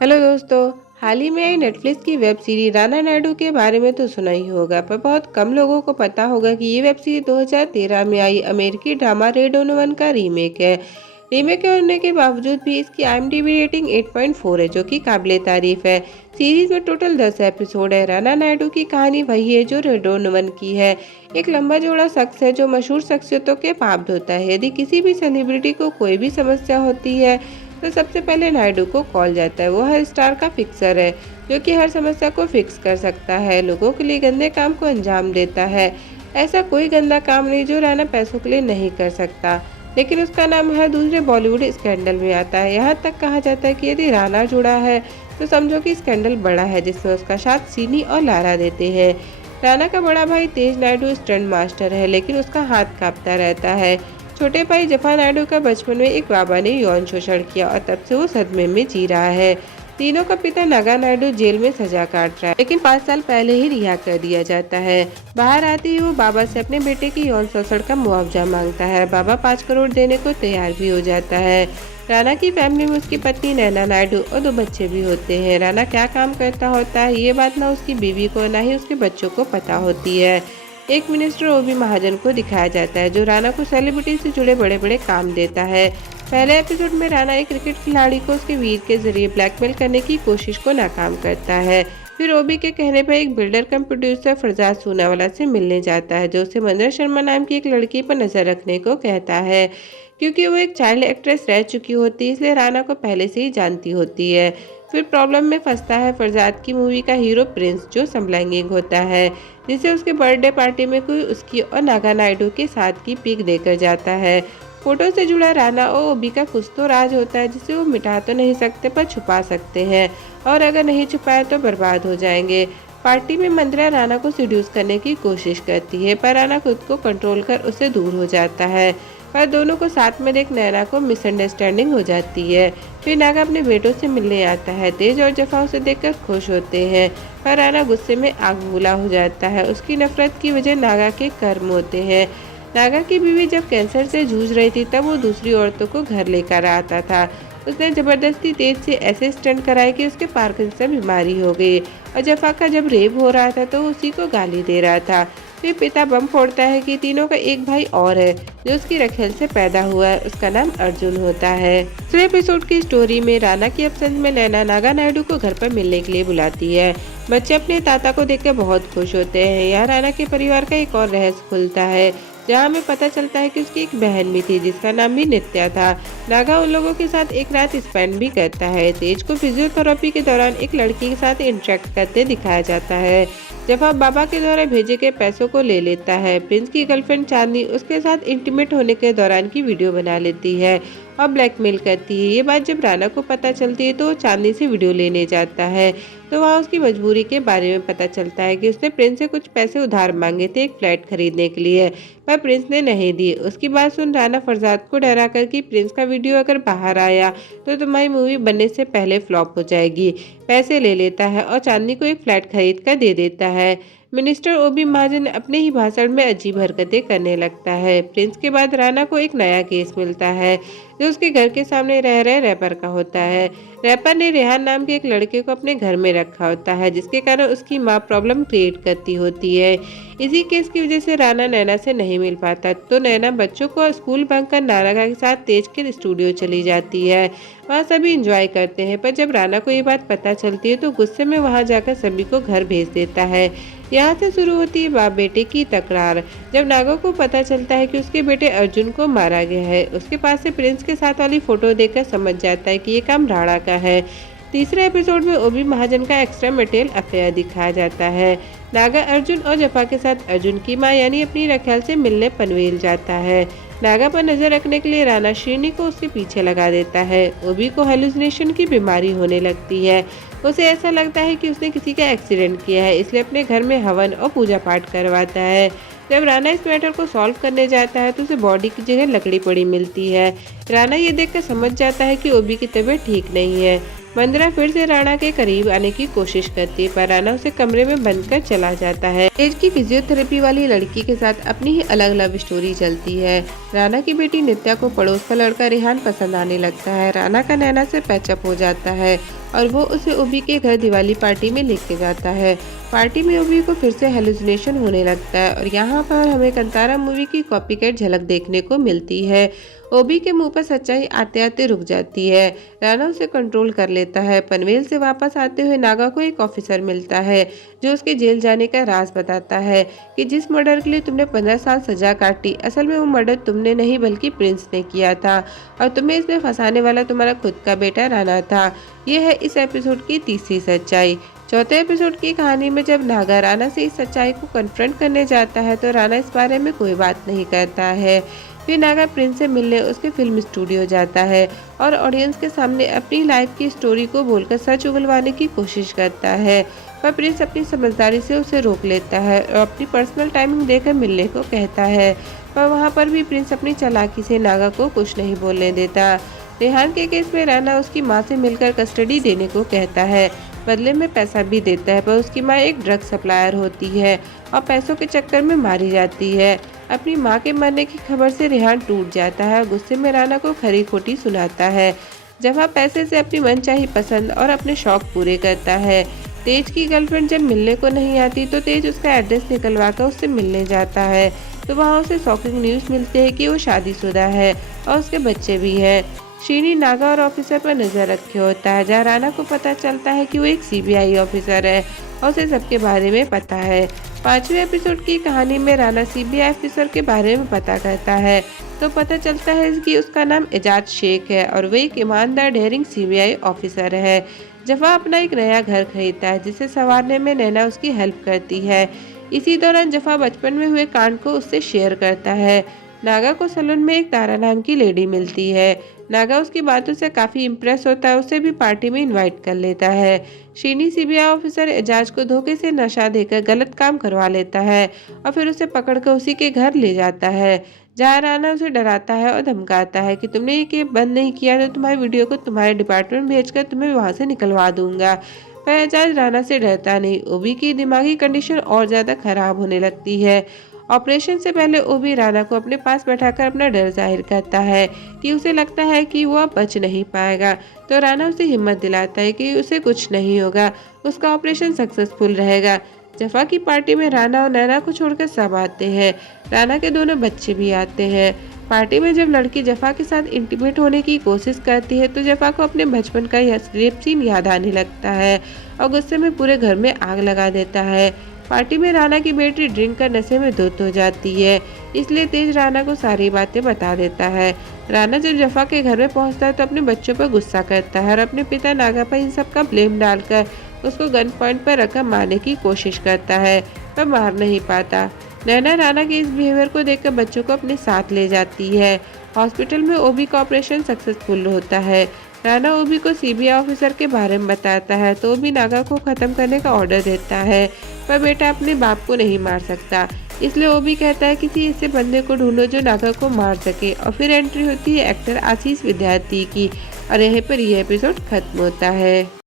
Hello दोस्तों। हाल ही में आई Netflix की वेब सीरीज राना नायडू के बारे में तो सुना ही होगा, पर बहुत कम लोगों को पता होगा कि ये वेब सीरीज 2013 में आई अमेरिकी ड्रामा रेड ओनवन का रीमेक है। रीमेक होने के बावजूद भी इसकी IMDb रेटिंग 8.4 है, जो कि काबिले तारीफ है। सीरीज में टोटल 10 एपिसोड है। राना नायडू की कहानी वही है जो रेड ओनवन की है। एक लंबा जोड़ा शख्स है जो मशहूर शख्सियतों के पाप धोता है। यदि किसी भी सेलिब्रिटी को कोई भी समस्या होती है तो सबसे पहले नायडू को कॉल जाता है। वो हर स्टार का फिक्सर है, जो कि हर समस्या को फिक्स कर सकता है, लोगों के लिए गंदे काम को अंजाम देता है। ऐसा कोई गंदा काम नहीं जो राना पैसों के लिए नहीं कर सकता, लेकिन उसका नाम हर दूसरे बॉलीवुड स्कैंडल में आता है। यहाँ तक कहा जाता है कि यदि राना जुड़ा है तो समझो कि स्कैंडल बड़ा है, जिसमें उसका साथ सीनी और लारा देते हैं। राना का बड़ा भाई तेज नायडू स्टंट मास्टर है, लेकिन उसका हाथ कांपता रहता है। छोटे भाई जफा नायडू का बचपन में एक बाबा ने यौन शोषण किया और तब से वो सदमे में जी रहा है। तीनों का पिता नागा नायडू जेल में सजा काट रहा है, लेकिन 5 साल पहले ही रिहा कर दिया जाता है। बाहर आते ही वो बाबा से अपने बेटे की यौन शोषण का मुआवजा मांगता है। बाबा 5 करोड़ देने को तैयार भी हो जाता है। राना की फैमिली में उसकी पत्नी नैना नायडू और 2 बच्चे भी होते हैं। राना क्या काम करता होता है ये बात ना उसकी बीवी को ना ही उसके बच्चों को पता होती है। एक मिनिस्टर ओबी महाजन को दिखाया जाता है, जो राना को सेलिब्रिटी से जुड़े बड़े बड़े काम देता है। पहले एपिसोड में राना एक क्रिकेट खिलाड़ी को उसके वीर के जरिए ब्लैकमेल करने की कोशिश को नाकाम करता है। फिर ओबी के कहने पर एक बिल्डर कम प्रोड्यूसर फरजाद सूनावाला से मिलने जाता है, जो उसे मंदर शर्मा नाम की एक लड़की पर नजर रखने को कहता है। क्योंकि वो एक चाइल्ड एक्ट्रेस रह चुकी होती है, इसलिए राना को पहले से ही जानती होती है। फिर प्रॉब्लम में फंसता है फरजाद की मूवी का हीरो प्रिंस, जो समलैंगिक होता है, जिसे उसके बर्थडे पार्टी में कोई उसकी और नागा नायडू के साथ की पिक देकर जाता है। फोटो से जुड़ा राना और ओबी का कुछ तो राज होता है, जिसे वो मिटा तो नहीं सकते पर छुपा सकते हैं, और अगर नहीं छुपाए तो बर्बाद हो जाएंगे। पार्टी में मंदिरा राना को सीड्यूस करने की कोशिश करती है, पर राना खुद को कंट्रोल कर उससे दूर हो जाता है। पर दोनों को साथ में देख नैना को मिसअंडरस्टैंडिंग हो जाती है। फिर नागा अपने बेटों से मिलने आता है। तेज और जफा उसे देखकर खुश होते हैं, पर राना गुस्से में आग बबूला हो जाता है। उसकी नफरत की वजह नागा के कर्म होते हैं। नागा की बीवी जब कैंसर से जूझ रही थी, तब वो दूसरी औरतों को घर लेकर आता था। उसने जबरदस्ती तेज से ऐसे स्टंट कराए कि उसके पार्किंसन बीमारी हो गई, और जफा का जब रेप हो रहा था तो उसी को गाली दे रहा था। फिर पिता बम फोड़ता है कि तीनों का एक भाई और है, जो उसकी रखेल से पैदा हुआ है। उसका नाम अर्जुन होता है। दूसरे एपिसोड की स्टोरी में राना की अब्सेंस में नैना नागा नायडू को घर पर मिलने के लिए बुलाती है। बच्चे अपने ताता को देखकर बहुत खुश होते हैं। यहाँ राना के परिवार का एक और रहस्य खुलता है, जहाँ हमें पता चलता है कि उसकी एक बहन भी थी, जिसका नाम भी नित्या था। नागा उन लोगों के साथ एक रात स्पेंड भी करता है। तेज को फिजियोथेरेपी के दौरान एक लड़की के साथ इंटरेक्ट करते दिखाया जाता है। जफा बाबा के द्वारा भेजे गए पैसों को ले लेता है। प्रिंस की गर्लफ्रेंड चांदनी उसके साथ इंटीमेट होने के दौरान की वीडियो बना लेती है और ब्लैकमेल करती है। ये बात जब राना को पता चलती है तो वो चांदनी से वीडियो लेने जाता है, तो वहाँ उसकी मजबूरी के बारे में पता चलता है कि उसने प्रिंस से कुछ पैसे उधार मांगे थे एक फ्लैट खरीदने के लिए, पर प्रिंस ने नहीं दी। उसकी बात सुन राना फरजाद को डरा कर कि प्रिंस का वीडियो अगर बाहर आया तो तुम्हारी मूवी बनने से पहले फ्लॉप हो जाएगी, पैसे ले लेता है और चांदनी को एक फ्लैट खरीद कर दे देता है। मिनिस्टर ओबी महाजन अपने ही भाषण में अजीब हरकतें करने लगता है। प्रिंस के बाद राना को एक नया केस मिलता है, जो उसके घर के सामने रह रहे रैपर का होता है। रैपर ने रेहान नाम के एक लड़के को अपने घर में रखा होता है, जिसके कारण उसकी माँ प्रॉब्लम क्रिएट करती होती है। इसी केस की वजह से राना नैना से नहीं मिल पाता, तो नैना बच्चों को स्कूल बंक कर नागा के साथ तेज के स्टूडियो चली जाती है। वहाँ सभी इंजॉय करते हैं, पर जब राना को ये बात पता चलती है तो गुस्से में वहाँ जाकर सभी को घर भेज देता है। यहाँ से शुरू होती है बाप बेटे की तकरार। जब नागा को पता चलता है कि उसके बेटे अर्जुन को मारा गया है, उसके पास से प्रिंस के साथ वाली फोटो देखकर समझ जाता है कि ये काम राणा का है। तीसरे एपिसोड में ओबी महाजन का एक्स्ट्रा मटेरियल अफेयर दिखाया जाता है। नागा अर्जुन और जफा के साथ अर्जुन की मां यानी अपनी रखैल से मिलने पनवेल जाता है। नागा पर नजर रखने के लिए राना श्रीनी को उसके पीछे लगा देता है। ओबी को हेलुसिनेशन की बीमारी होने लगती है। उसे ऐसा लगता है कि उसने किसी का एक्सीडेंट किया है, इसलिए अपने घर में हवन और पूजा पाठ करवाता है। जब राना इस मैटर को सॉल्व करने जाता है तो उसे बॉडी की जगह लकड़ी पड़ी मिलती है। राणा ये देखकर समझ जाता है कि ओबी की तबीयत ठीक नहीं है। मंदिरा फिर से राणा के करीब आने की कोशिश करती है, पर राणा उसे कमरे में बंद कर चला जाता है। तेज की फिजियोथेरेपी वाली लड़की के साथ अपनी ही अलग लव स्टोरी चलती है। राणा की बेटी नित्या को पड़ोस का लड़का रेहान पसंद आने लगता है। राणा का नैना से पैचअप हो जाता है और वो उसे ओबी के घर दिवाली पार्टी में लेके जाता है। पार्टी में ओबी को फिर से हेलुसिनेशन होने लगता है और यहाँ पर हमें कंतारा मूवी की कॉपीकैट झलक देखने को मिलती है। ओबी के मुंह पर सच्चाई आते आते रुक जाती है। राणा उसे कंट्रोल कर लेता है। पनवेल से वापस आते हुए नागा को एक ऑफिसर मिलता है जो उसके जेल जाने का राज बताता है कि जिस मर्डर के लिए तुमने 15 साल सजा काटी, असल में वो मर्डर तुमने नहीं बल्कि प्रिंस ने किया था और तुम्हें इसमें फंसाने वाला तुम्हारा खुद का बेटा राणा था। ये है इस एपिसोड की तीसरी सच्चाई। चौथे एपिसोड की कहानी में जब नागा राणा से इस सच्चाई को कन्फ्रंट करने जाता है तो राणा इस बारे में कोई बात नहीं करता है। फिर नागा प्रिंस से मिलने उसके फिल्म स्टूडियो जाता है और ऑडियंस के सामने अपनी लाइफ की स्टोरी को बोलकर सच उगलवाने की कोशिश करता है, पर प्रिंस अपनी समझदारी से उसे रोक लेता है और अपनी पर्सनल टाइमिंग देकर मिलने को कहता है। पर वहाँ पर भी प्रिंस अपनी चालाकी से नागा को कुछ नहीं बोलने देता। रेहान के केस में राणा उसकी माँ से मिलकर कस्टडी देने को कहता है, बदले में पैसा भी देता है, पर उसकी माँ एक ड्रग सप्लायर होती है और पैसों के चक्कर में मारी जाती है। अपनी माँ के मरने की खबर से रेहान टूट जाता है और गुस्से में राणा को खरी खोटी सुनाता है। जफा पैसे से अपनी मनचाही पसंद और अपने शौक पूरे करता है। तेज की गर्लफ्रेंड जब मिलने को नहीं आती तो तेज उसका एड्रेस निकलवा कर उससे मिलने जाता है, तो वहाँ उसे शॉकिंग न्यूज़ मिलती है कि वो शादीशुदा है और उसके बच्चे भी हैं। श्रीनी नागा और ऑफिसर पर नजर रखे होता है, जहाँ राणा को पता चलता है कि वो एक सीबीआई ऑफिसर है और उसे सबके बारे में पता है। पांचवें एपिसोड की कहानी में राणा सीबीआई ऑफिसर के बारे में पता करता है तो पता चलता है कि उसका नाम एजाज शेख है और वह एक ईमानदार डेयरिंग सीबीआई ऑफिसर है। जफा अपना एक नया घर खरीदता है जिसे संवारने में नैना उसकी हेल्प करती है। इसी दौरान जफा बचपन में हुए कांड को उससे शेयर करता है। नागा को सलून में एक तारा नाम की लेडी मिलती है। नागा उसकी बातों से काफी इम्प्रेस होता है, उसे भी पार्टी में इनवाइट कर लेता है। शीनी सीबीआई ऑफिसर एजाज को धोखे से नशा देकर गलत काम करवा लेता है और फिर उसे पकड़कर उसी के घर ले जाता है, जहाँ राणा उसे डराता है और धमकाता है कि तुमने ये केस बंद नहीं किया तो तुम्हारी वीडियो को तुम्हारे डिपार्टमेंट भेजकर तुम्हें वहाँ से निकलवा दूंगा। पर एजाज राणा से डरता नहीं। ओबी की दिमागी कंडीशन और ज्यादा खराब होने लगती है। ऑपरेशन से पहले ओबी राणा को अपने पास बैठाकर अपना डर जाहिर करता है कि उसे लगता है कि वो अब बच नहीं पाएगा, तो राणा उसे हिम्मत दिलाता है कि उसे कुछ नहीं होगा, उसका ऑपरेशन सक्सेसफुल रहेगा। जफा की पार्टी में राणा और नैना को छोड़कर सब आते हैं। राणा के दोनों बच्चे भी आते हैं। पार्टी में जब लड़की जफा के साथ इंटीमेट होने की कोशिश करती है तो जफा को अपने बचपन का यह रेप सीन याद आने लगता है और गुस्से में पूरे घर में आग लगा देता है। पार्टी में राणा की बेटी ड्रिंक कर नशे में धुत हो जाती है, इसलिए तेज राणा को सारी बातें बता देता है। राणा जब जफा के घर में पहुंचता है तो अपने बच्चों पर गुस्सा करता है और अपने पिता नागा पर इन सब का ब्लेम डालकर उसको गन पॉइंट पर रखकर मारने की कोशिश करता है, पर मार नहीं पाता। नैना राणा के इस बिहेवियर को देखकर बच्चों को अपने साथ ले जाती है। हॉस्पिटल में ओबी का ऑपरेशन सक्सेसफुल होता है। राणा ओबी को सीबीआई ऑफिसर के बारे में बताता है तो ओबी नागा को खत्म करने का ऑर्डर देता है, पर बेटा अपने बाप को नहीं मार सकता, इसलिए ओबी कहता है किसी ऐसे बंदे को ढूंढो जो नागा को मार सके। और फिर एंट्री होती है एक्टर आशीष विद्यार्थी की और यहीं पर यह एपिसोड खत्म होता है।